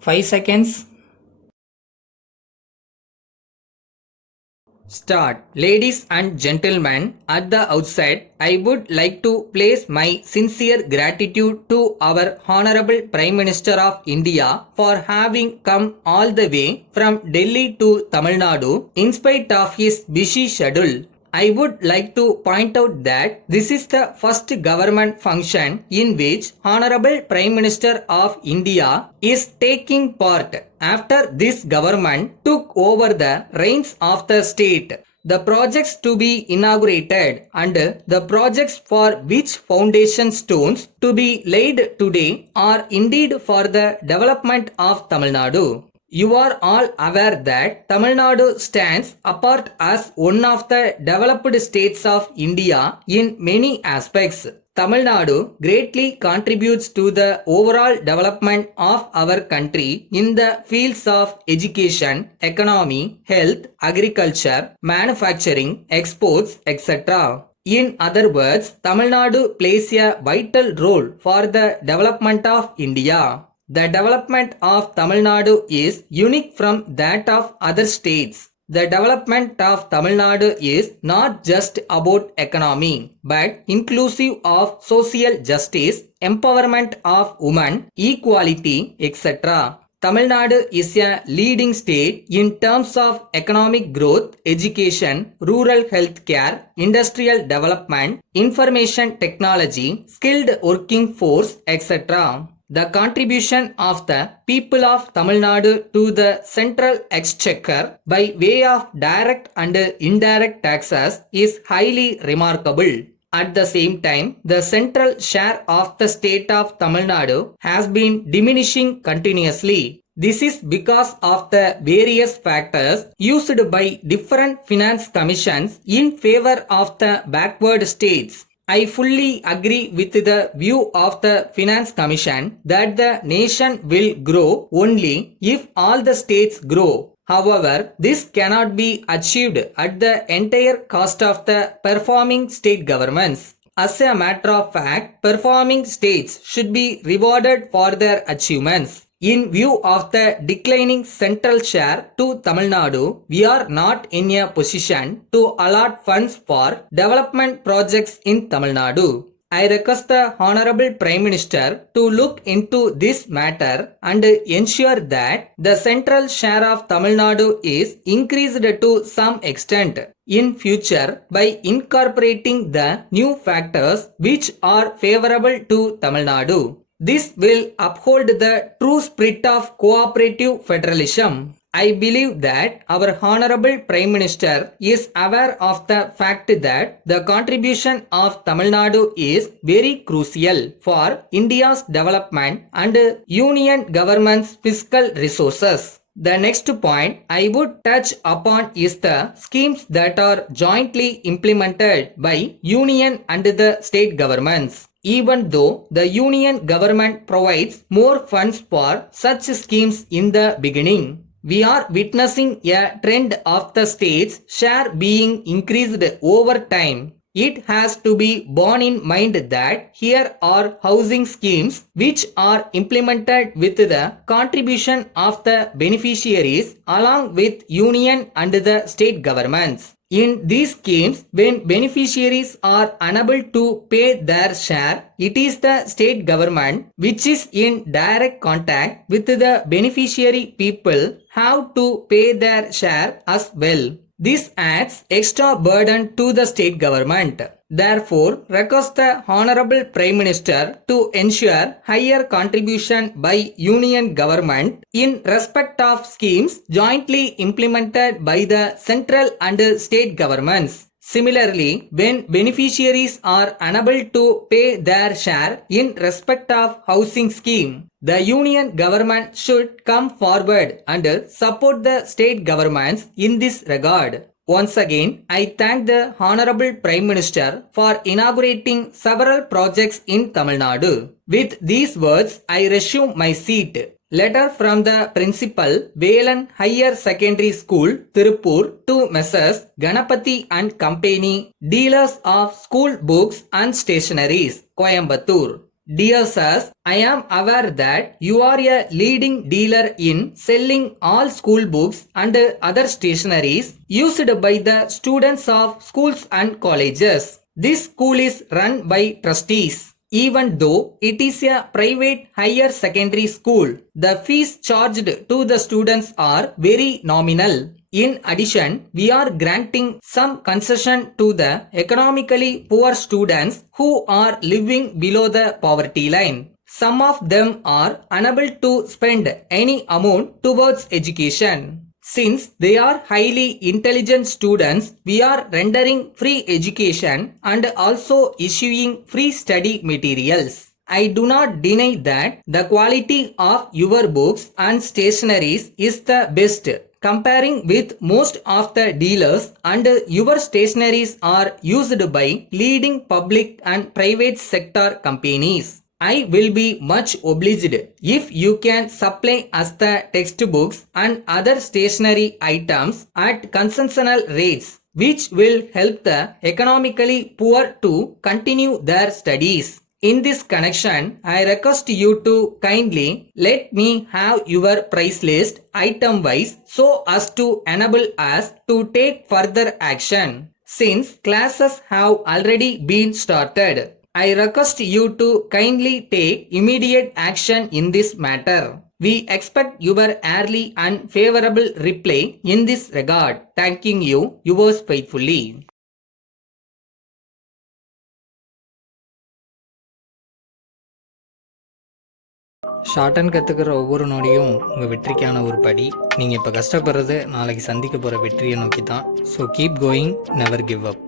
5 seconds. Start. Ladies and gentlemen, at the outset, I would like to place my sincere gratitude to our Honorable Prime Minister of India for having come all the way from Delhi to Tamil Nadu in spite of his busy schedule. I would like to point out that this is the first government function in which Honorable Prime Minister of India is taking part after this government took over the reins of the state. The projects to be inaugurated and the projects for which foundation stones to be laid today are indeed for the development of Tamil Nadu. You are all aware that Tamil Nadu stands apart as one of the developed states of India in many aspects. Tamil Nadu greatly contributes to the overall development of our country in the fields of education, economy, health, agriculture, manufacturing, exports, etc. In other words, Tamil Nadu plays a vital role for the development of India. The development of Tamil Nadu is unique from that of other states. The development of Tamil Nadu is not just about economy, but inclusive of social justice, empowerment of women, equality, etc. Tamil Nadu is a leading state in terms of economic growth, education, rural health care, industrial development, information technology, skilled working force, etc. The contribution of the people of Tamil Nadu to the central exchequer by way of direct and indirect taxes is highly remarkable. At the same time, the central share of the state of Tamil Nadu has been diminishing continuously. This is because of the various factors used by different finance commissions in favor of the backward states. I fully agree with the view of the Finance Commission that the nation will grow only if all the states grow. However, this cannot be achieved at the entire cost of the performing state governments. As a matter of fact, performing states should be rewarded for their achievements. In view of the declining central share to Tamil Nadu, we are not in a position to allot funds for development projects in Tamil Nadu. I request the Honorable Prime Minister to look into this matter and ensure that the central share of Tamil Nadu is increased to some extent in future by incorporating the new factors which are favorable to Tamil Nadu. This will uphold the true spirit of cooperative federalism. I believe that our Honorable Prime Minister is aware of the fact that the contribution of Tamil Nadu is very crucial for India's development and Union government's fiscal resources. The next point I would touch upon is the schemes that are jointly implemented by Union and the state governments. Even though the Union government provides more funds for such schemes in the beginning, we are witnessing a trend of the state's share being increased over time. It has to be borne in mind that here are housing schemes which are implemented with the contribution of the beneficiaries along with Union and the state governments. In these schemes, when beneficiaries are unable to pay their share, it is the state government which is in direct contact with the beneficiary people have to pay their share as well. This adds extra burden to the state government. Therefore, request the Honorable Prime Minister to ensure higher contribution by Union government in respect of schemes jointly implemented by the central and state governments. Similarly, when beneficiaries are unable to pay their share in respect of housing scheme, the Union government should come forward and support the state governments in this regard. Once again, I thank the Honorable Prime Minister for inaugurating several projects in Tamil Nadu. With these words, I resume my seat. Letter from the Principal, Velan Higher Secondary School, Tirupur to Messrs. Ganapati and Company, dealers of school books and stationaries, Coimbatore. Dear sirs, I am aware that you are a leading dealer in selling all school books and other stationeries used by the students of schools and colleges. This school is run by trustees. Even though it is a private higher secondary school, the fees charged to the students are very nominal. In addition, we are granting some concession to the economically poor students who are living below the poverty line. Some of them are unable to spend any amount towards education. Since they are highly intelligent students, we are rendering free education and also issuing free study materials. I do not deny that the quality of your books and stationeries is the best. Comparing with most of the dealers, and your stationeries are used by leading public and private sector companies. I will be much obliged if you can supply us the textbooks and other stationery items at concessional rates, which will help the economically poor to continue their studies. In this connection, I request you to kindly let me have your price list item wise so as to enable us to take further action. Since classes have already been started, I request you to kindly take immediate action in this matter. We expect your early and favorable reply in this regard. Thanking you, yours faithfully. Short and கற்றுக்கிற ஒவ்வொரு நொடியும் உங்கள் வெற்றிக்கான ஒரு படி. நீங்கள் இப்போ கஷ்டப்படுறது நாளைக்கு சந்திக்க போகிற வெற்றியை நோக்கி தான். So keep going, never give up.